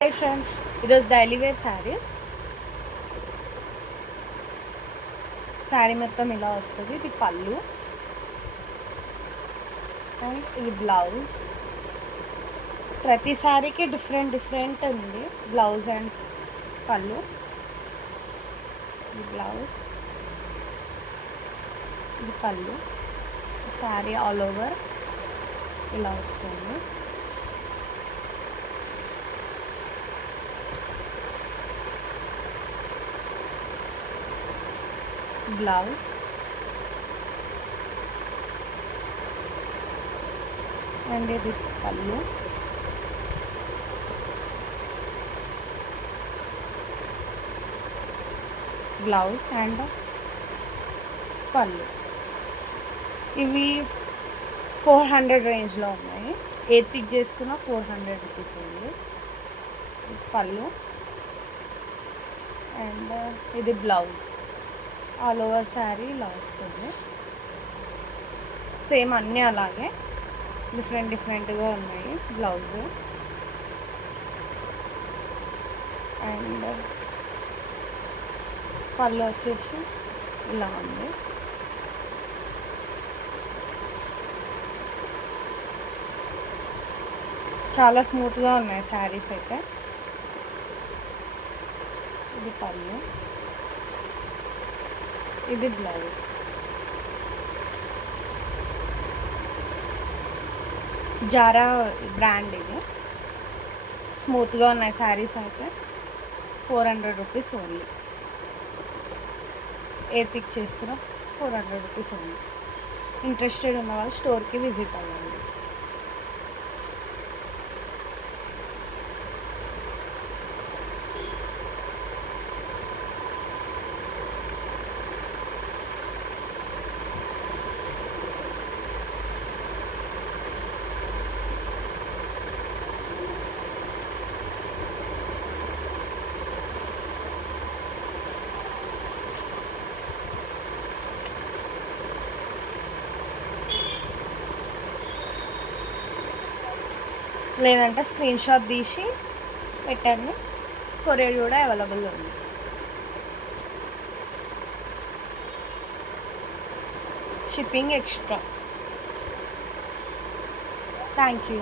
Hi friends, ఈరోజు daily wear sari మొత్తం ఇలా వస్తుంది. ఇది పళ్ళు అండ్ ఇది బ్లౌజ్. ప్రతి శారీకి డిఫరెంట్ ఉంది బ్లౌజ్ అండ్ పళ్ళు. ఇది బ్లౌజ్, ఇది పళ్ళు. శారీ ఆల్ ఓవర్ ఇలా వస్తుంది. బ్లౌజ్ అండ్ ఇది పళ్ళు. బ్లౌజ్ అండ్ పళ్ళు. ఇవి 400 రేంజ్లో ఉన్నాయి. ఏది పిక్ చేసుకున్నా 400 రూపీస్ ఉంది. పళ్ళు అండ్ ఇది బ్లౌజ్. ఆల్ ఓవర్ శారీ ఇలా వస్తుంది. సేమ్ అన్నీ అలాగే డిఫరెంట్గా ఉన్నాయి. బ్లౌజ్ అండ్ పళ్ళు వచ్చేసి ఇలా ఉంది. చాలా స్మూత్గా ఉన్నాయి శారీస్ అయితే. ఇది పళ్ళు, ఇది బ్లౌజ్. జారా బ్రాండ్ ఇది. స్మూత్గా ఉన్నాయి శారీస్ అయితే. 400 రూపీస్ ఓన్లీ. ఏ పిక్ చేసుకున్నా 400 రూపీస్ ఓన్లీ. ఇంట్రెస్టెడ్ ఉన్న వాళ్ళు స్టోర్కి విజిట్ అవ్వండి. లేదంటే స్క్రీన్ షాట్ తీసి పెట్టండి. కొరియర్ కూడా అవైలబుల్ ఉంది. Shipping extra. Thank you.